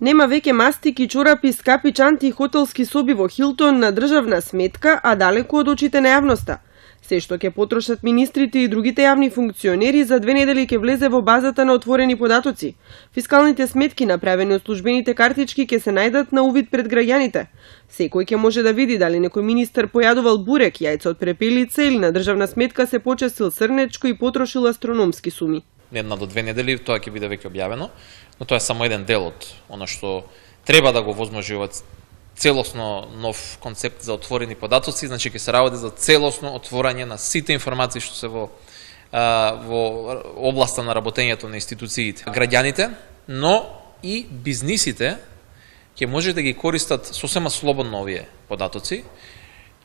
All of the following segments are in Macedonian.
Нема веќе мастики, чорапи, скапи чанти и хотелски соби во Хилтон на државна сметка, а далеку од очите на јавноста. Се што ќе потрошат министрите и другите јавни функционери за 2 недели ќе влезе во базата на отворени податоци. Фискалните сметки направени од службените картички ќе се најдат на увид пред граѓаните. Секој ќе може да види дали некој министер појадувал бурек, јајца од препелица или на државна сметка се почестил срнечко и потрошил астрономски суми. 1 до 2 недели тоа ќе биде веќе објавено, но тоа е само еден дел од она што треба да го возможи ова целосно нов концепт за отворени податоци, значи ќе се работи за целосно отворање на сите информации што се во областа на работењето на институциите. Граѓаните, но и бизнисите ќе може да ги користат сосема слободно овие податоци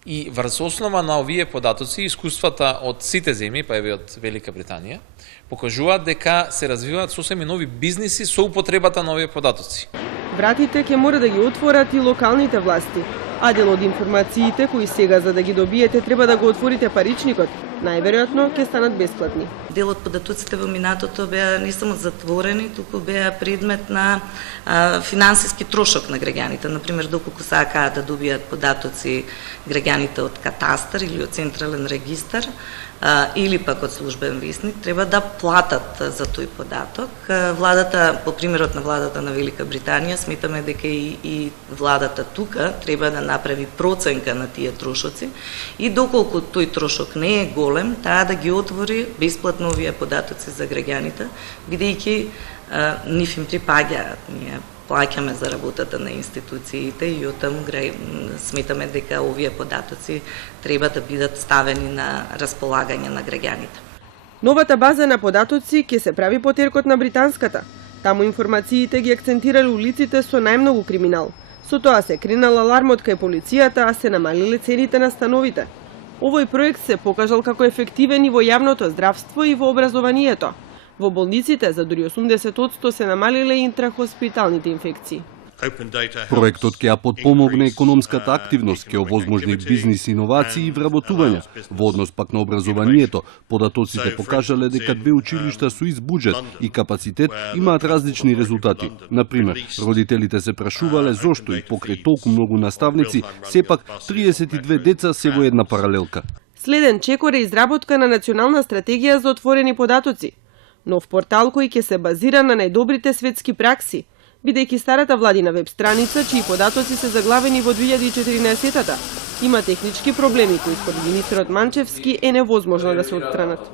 и врз основа на овие податоци искуствата од сите земји, па еве од Велика Британија, покажуваат дека се развиваат сосема нови бизниси со употребата на овие податоци. Вратите ќе мора да ги отворат и локалните власти, а дел од информациите кои сега за да ги добиете треба да го отворите паричникот, најверојатно ќе станат бесплатни. Дел од податоците во минатото беа не само затворени, туку беа предмет на финансиски трошок на граѓаните. Например, доколку сакаат да добијат податоци граѓаните од катастар или од централен регистар, или пак од службен висник, треба да платат за тој податок. Владата, по примерот на владата на Велика Британија, сметаме дека и владата тука треба да направи проценка на тие трошоци и доколку тој трошок не е голем, таа да ги отвори бесплатно овие податоци за граѓаните, бидејќи нив им припаѓаат. Ние плаќаме за работата на институциите и оттаму сметаме дека овие податоци треба да бидат ставени на располагање на граѓаните. Новата база на податоци ќе се прави потеркот на британската. Таму информациите ги акцентирали улиците со најмногу криминал. Со тоа се кренал алармот кај полицијата, а се намалиле цените на становите. Овој проект се покажал како ефективен и во јавното здравство и во образованието. Во болниците за дури 80% се намалиле интрахоспиталните инфекции. Проектот ќе ја подпомогне економската активност, ќе овозможни бизнис иновации и вработување. Во однос пак на образованието, податоците покажале дека 2 училишта со ист буџет и капацитет имаат различни резултати. Например, родителите се прашувале зошто и покрај толку многу наставници, сепак 32 деца се во една паралелка. Следен чекор е изработка на национална стратегија за отворени податоци. Нов портал кој ќе се базира на најдобрите светски пракси, бидејќи старата владина веб страница, чии податоци се заглавени во 2014-та, има технички проблеми кои според министерот Манчевски е невозможно да се отстранат.